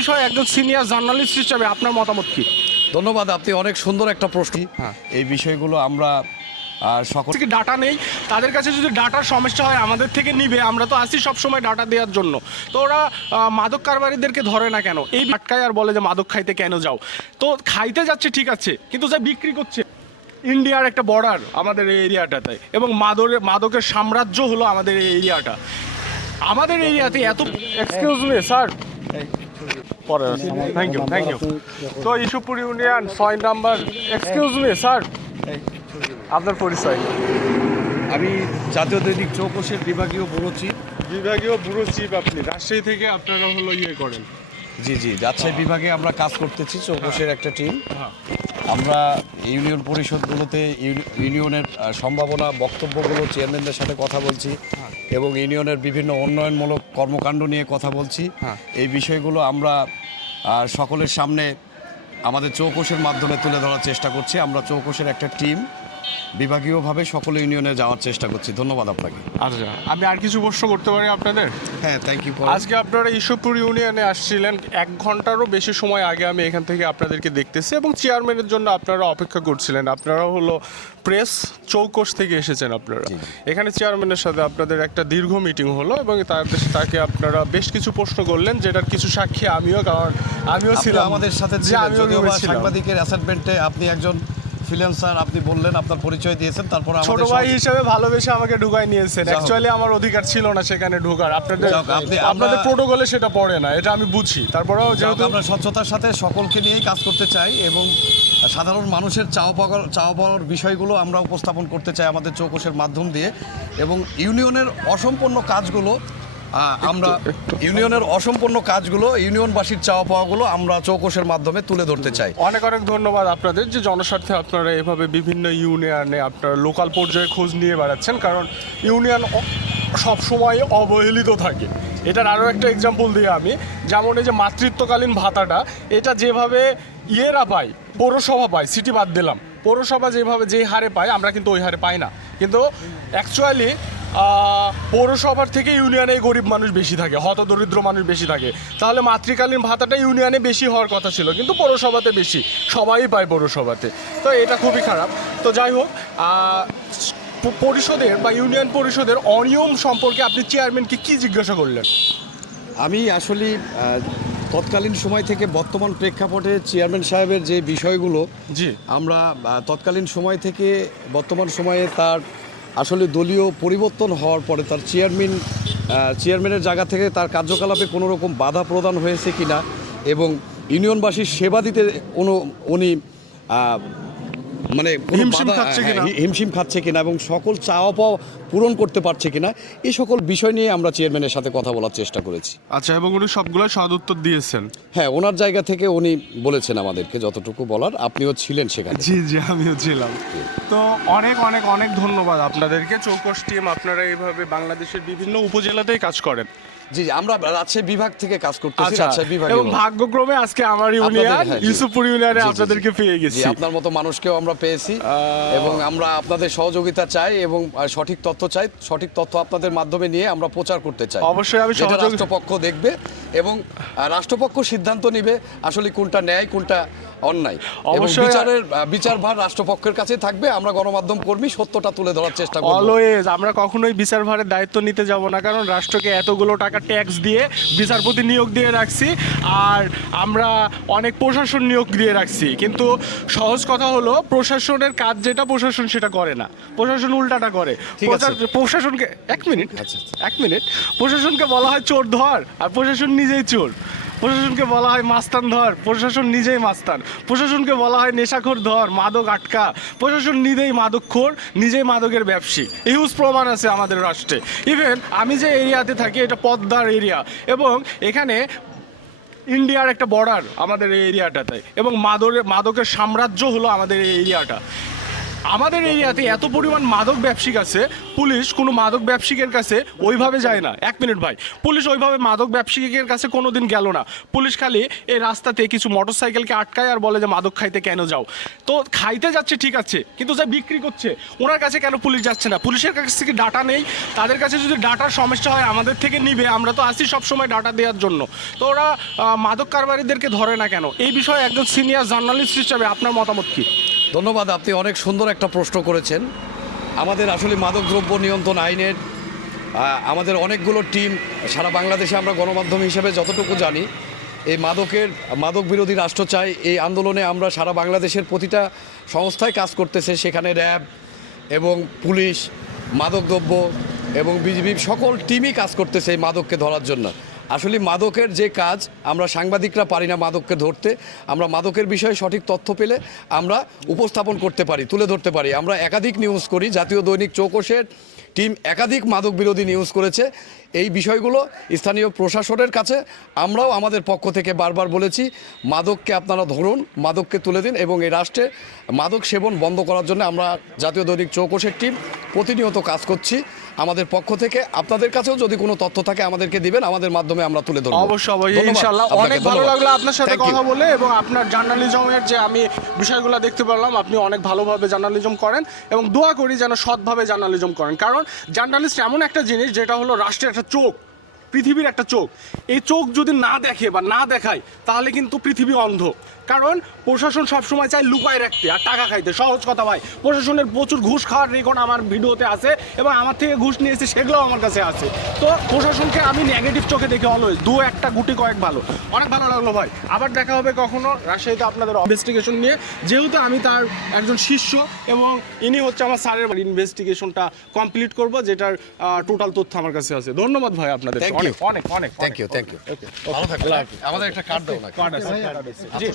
বিষয়ে একজন senior journalist হিসেবে আপনার মতামত কি? ধন্যবাদ আপনি অনেক সুন্দর একটা প্রশ্ন। হ্যাঁ। এই বিষয়গুলো আমরা আহ, সকল থেকে ডাটা নেই। তাদের কাছে যদি ডাটার সমস্যা হয় আমাদের থেকে নিবে। আমরা তো আসি সব সময় ডাটা দেওয়ার জন্য। তো ওরা মাদক কারবারিদেরকে ধরে না কেন? এই আটকায় আর বলে যে মাদক খাইতে কেন যাও? তো খাইতে যাচ্ছে ঠিক আছে কিন্তু যা বিক্রি করছে। ইন্ডিয়ার একটা বর্ডার আমাদের এই এরিয়াটাতে। এবং মাদকের মাদকের সাম্রাজ্য হলো আমাদের এই এরিয়াটা। আমাদের এরিয়াতে এত এক্সকিউজ মি স্যার পরে থ্যাংক ইউ থ্যাংক ইউ তো ইস্যুপুর ইউনিয়ন ছয় নাম্বার এক্সকিউজ মি স্যার আপনার পরিচয় আমি জাতীয় দৈনিক চৌকশের বিভাগীয় বলছি বিভাগীয় ব্যুরো চিফ আপনি রাজশাহী থেকে আপনারা হলো ইয়ে করেন। জি জি রাজশাহী বিভাগে আমরা কাজ করতেছি চৌকশের একটা টিম হ্যাঁ। আমরা ইউনিয়ন পরিষদগুলোতে ইউনি- ইউনিয়নের সম্ভাবনা বক্তব্যগুলো চেয়ারম্যানদের সাথে কথা বলছি এবং ইউনিয়নের বিভিন্ন উন্নয়নমূলক কর্মকাণ্ড নিয়ে কথা বলছি। হ্যাঁ। এই বিষয়গুলো আমরা সকলের সামনে আমাদের চৌকোষের মাধ্যমে তুলে ধরার চেষ্টা করছি। আমরা চৌকোষের একটা টিম বিভাগীয়ভাবে সকল ইউনিয়নে যাওয়ার চেষ্টা করছি। ধন্যবাদ আপনাকে। আচ্ছা আমি আর কিছু প্রশ্ন করতে পারি আপনাদের? হ্যাঁ থ্যাংক ইউ আজকে আপনারা ইস্যুপুর ইউনিয়নে আসছিলেন। এক ঘন্টারও বেশি সময় আগে আমি এখান থেকে আপনাদেরকে দেখতেছি এবং চেয়ারম্যানের জন্য আপনারা অপেক্ষা করছিলেন। আপনারা হলো প্রেস চৌকশ থেকে এসেছেন আপনারা। এখানে চেয়ারম্যানের সাথে আপনাদের একটা দীর্ঘ মিটিং হলো এবং তার তাকে আপনারা বেশ কিছু প্রশ্ন করলেন যেটার কিছু সাক্ষী আমিও কারণ আমিও ছিলাম। আমাদের সাথে যে আমিও। সাংবাদিকের অ্যাসাইনমেন্টে আপনি একজন ফ্রিল্যান্সার আপনি বললেন আপনার পরিচয় দিয়েছেন তারপর ছোট ভাই হিসেবে ভালোবেসে আমাকে ঢুকাই নিয়েছেন। অ্যাকচুয়ালি আমার অধিকার ছিল না সেখানে ঢোকার। আপনাদের আপনাদের প্রোটোকলে সেটা পড়ে না এটা আমি বুঝি। তারপরেও যেহেতু আমরা স্বচ্ছতার সাথে সকলকে নিয়েই কাজ করতে চাই এবং সাধারণ মানুষের চাওয়া পাওয়ার চাওয়া পাওয়ার বিষয়গুলো আমরা উপস্থাপন করতে চাই আমাদের চৌকশের মাধ্যম দিয়ে এবং ইউনিয়নের অসম্পূর্ণ কাজগুলো আমরা ইউনিয়নের অসম্পূর্ণ কাজগুলো ইউনিয়নবাসীর চাওয়া পাওয়াগুলো আমরা চৌকশের মাধ্যমে তুলে ধরতে চাই। অনেক অনেক ধন্যবাদ আপনাদের যে জনস্বার্থে আপনারা এভাবে বিভিন্ন ইউনিয়নে আপনারা লোকাল পর্যায়ে খোঁজ নিয়ে বেড়াচ্ছেন কারণ ইউনিয়ন সবসময় অবহেলিত থাকে। এটার আরও একটা এক্সাম্পল দিই আমি। যেমন এই যে মাতৃত্বকালীন ভাতাটা এটা যেভাবে ইয়েরা পায় পৌরসভা পায় সিটি বাদ দিলাম। পৌরসভা যেভাবে যে হারে পায় আমরা কিন্তু ওই হারে পাই না। কিন্তু অ্যাকচুয়ালি পৌরসভার থেকে ইউনিয়নে গরিব মানুষ বেশি থাকে হতদরিদ্র মানুষ বেশি থাকে। তাহলে মাতৃকালীন ভাতাটা ইউনিয়নে বেশি হওয়ার কথা ছিল কিন্তু পৌরসভাতে বেশি সবাই পায় পৌরসভাতে। তো এটা খুবই খারাপ। তো যাই হোক পরিষদের বা ইউনিয়ন পরিষদের অনিয়ম সম্পর্কে আপনি চেয়ারম্যানকে কি জিজ্ঞাসা করলেন? আমি আসলে তৎকালীন সময় থেকে বর্তমান প্রেক্ষাপটে চেয়ারম্যান সাহেবের যে বিষয়গুলো জি। আমরা তৎকালীন সময় থেকে বর্তমান সময়ে তার আসলে দলীয় পরিবর্তন হওয়ার পরে তার চেয়ারম্যান চেয়ারম্যানের জায়গা থেকে তার কার্যকলাপে কোনো রকম বাধা প্রদান হয়েছে কিনা এবং ইউনিয়নবাসীর সেবা দিতে কোনো, উনি মানে হিমশিম খাচ্ছে কিনা? হ্যাঁ, হিমশিম খাচ্ছে কিনা এবং সকল চাওয়া পাওয়া পূরণ করতে পারছে কিনা এই সকল বিষয় নিয়ে আমরা চেয়ারম্যানের সাথে কথা বলার চেষ্টা করেছি। আচ্ছা এবং উনি সবগুলো সদ উত্তর দিয়েছেন। হ্যাঁ ওনার জায়গা থেকে উনি বলেছেন আমাদেরকে যতটুকু বলার আপনিও ছিলেন সেখানে। জি জি আমিও ছিলাম। তো অনেক অনেক অনেক ধন্যবাদ আপনাদেরকে। চৌকস টিম আপনারা এইভাবে বাংলাদেশের বিভিন্ন উপজেলাতেই কাজ করেন। জি আমরা রাজশাহী বিভাগ থেকে কাজ করতেছি আচ্ছা। রাজশাহী বিভাগ এবং ভাগ্যক্রমে আজকে আমার ইউনিয়ন হ্যাঁ, ইউসুফপুর ইউনিয়নে। আপনাদেরকে পেয়ে গেছি। আপনার মতো মানুষকেও আমরা পেয়েছি। এবং আমরা আপনাদের সহযোগিতা চাই এবং সঠিক তথ্য চাই। সঠিক তথ্য আপনাদের মাধ্যমে নিয়ে আমরা প্রচার করতে চাই। অবশ্যই আমি রাষ্ট্রপক্ষ দেখবে এবং রাষ্ট্রপক্ষ সিদ্ধান্ত নিবে আসলে কোনটা ন্যায় কোনটা অন্যায়। অবশ্যই- বিচারের বিচারভার রাষ্ট্রপক্ষের কাছে থাকবে আমরা গণমাধ্যম কর্মী সত্যটা তুলে ধরার চেষ্টা করব। অলওয়েজ আমরা কখনোই বিচার ভারের দায়িত্ব নিতে যাব না কারণ রাষ্ট্রকে এতগুলো টাকা ট্যাক্স দিয়ে বিচারপতি নিয়োগ দিয়ে রাখছি আর আমরা অনেক প্রশাসন নিয়োগ দিয়ে রাখছি। কিন্তু সহজ কথা হলো প্রশাসনের কাজ যেটা প্রশাসন সেটা করে না। প্রশাসন উল্টাটা করে। প্রশাসনকে এক মিনিট আচ্ছা, আচ্ছা। এক মিনিট। প্রশাসনকে বলা হয় চোর ধর আর প্রশাসন নিজেই চোর। প্রশাসনকে বলা হয় মাস্তান ধর, প্রশাসন নিজেই মাস্তান। প্রশাসনকে বলা হয় নেশাখোর ধর, মাদক আটকা। প্রশাসন নিজেই মাদকখোর নিজেই মাদকের ব্যবসী। হিউজ প্রমাণ আছে আমাদের রাষ্ট্রে। ইভেন আমি যে এরিয়াতে থাকি, এটা পদ্মার এরিয়া। এবং এখানে ইন্ডিয়ার একটা বর্ডার আমাদের এই এরিয়াটাতে। এবং মাদকের মাদকের সাম্রাজ্য হলো আমাদের এই এরিয়াটা। আমাদের এরিয়াতে এত পরিমাণ মাদক ব্যবসায়িক আছে, পুলিশ কোনো মাদক ব্যবসায়িকের কাছে ওইভাবে যায় না। এক মিনিট ভাই, পুলিশ ওইভাবে মাদক ব্যবসায়িকের কাছে কোনো দিন গেল না। পুলিশ খালি এই রাস্তাতে কিছু মোটর সাইকেলকে আটকায় আর বলে যে মাদক খাইতে কেন যাও। তো খাইতে যাচ্ছে ঠিক আছে, কিন্তু যা বিক্রি করছে, ওনার কাছে কেন পুলিশ যাচ্ছে না? পুলিশের কাছ থেকে ডাটা নেই, তাদের কাছে যদি ডাটার সমস্যা হয়, আমাদের থেকে নিবে, আমরা তো আসি সব সময় ডাটা দেওয়ার জন্য। তো ওরা মাদক কারবারিদেরকে ধরে না কেন? এই বিষয়ে একজন সিনিয়র জার্নালিস্ট হিসাবে আপনার মতামত কি? ধন্যবাদ, আপনি অনেক সুন্দর একটা প্রশ্ন করেছেন। আমাদের আসলে মাদকদ্রব্য নিয়ন্ত্রণ আইনের আমাদের অনেকগুলো টিম, সারা বাংলাদেশে আমরা গণমাধ্যম হিসেবে যতটুকু জানি, এই মাদকের, মাদক বিরোধী রাষ্ট্র চাই, এই আন্দোলনে আমরা সারা বাংলাদেশের প্রতিটা সংস্থায় কাজ করতেছে, সেখানে র্যাব এবং পুলিশ, মাদকদ্রব্য এবং বিজিবি, সকল টিমই কাজ করতেছে এই মাদককে ধরার জন্য। আসলে মাদকের যে কাজ, আমরা সাংবাদিকরা পারি না মাদককে ধরতে, আমরা মাদকের বিষয়ে সঠিক তথ্য পেলে আমরা উপস্থাপন করতে পারি, তুলে ধরতে পারি। আমরা একাধিক নিউজ করি, জাতীয় দৈনিক চৌকশের টিম একাধিক মাদক বিরোধী নিউজ করেছে। এই বিষয়গুলো স্থানীয় প্রশাসনের কাছে আমরাও আমাদের পক্ষ থেকে বারবার বলেছি, মাদককে আপনারা ধরুন, মাদককে তুলে দিন এবং এই রাষ্ট্রে মাদক সেবন বন্ধ করার জন্য আমরা জাতীয় দৈনিক চৌকশের টিম প্রতিনিয়ত কাজ করছি। আমাদের পক্ষ থেকে আপনাদের কাছেও যদি কোনো তথ্য থাকে আমাদেরকে দিবেন। আমাদের মাধ্যমে আমরা তুলে ধরব। অবশ্যই অবশ্যই। ধন্যবাদ অনেক ভালো লাগল আপনার সাথে কথা বলে এবং আপনার জার্নালিজমের যে আমি বিষয়গুলো দেখতে পারলাম আপনি অনেক ভালোভাবে জার্নালিজম করেন এবং দোয়া করি যেন সৎভাবে জার্নালিজম করেন। কারণ জার্নালিস্ট এমন একটা জিনিস যেটা হলো রাষ্ট্রের একটা চোখ। পৃথিবীর একটা চোখ। এই চোখ যদি না দেখে বা না দেখায় তাহলে কিন্তু পৃথিবী অন্ধ। কারণ প্রশাসন সবসময় চায় লুকায় রাখতে আর টাকা খাইতে। সহজ কথা ভাই প্রশাসনের প্রচুর ঘুষ খাওয়ার রেকর্ড আমার ভিডিওতে আছে এবং আমার থেকে ঘুষ নিয়েছে সেগুলোও আমার কাছে আছে। তো প্রশাসনকে আমি নেগেটিভ চোখে দেখে অলওয়েজ দু একটা গুটি কয়েক ভালো। অনেক ভালো লাগল ভাই। আবার দেখা হবে কখনো। রাজশাহীতে আপনাদের ইনভেস্টিগেশন নিয়ে। যেহেতু আমি তার একজন শিষ্য এবং ইনি হচ্ছে আমার স্যারের ইনভেস্টিগেশনটা কমপ্লিট করব যেটার টোটাল তথ্য আমার কাছে আছে। ধন্যবাদ ভাই আপনাদের. অনেক অনেক অনেক thank you thank you okay ভালো থাকবেন। আমাদের একটা কার্ড দাও না কার্ড আছে কার্ড আছে। জি।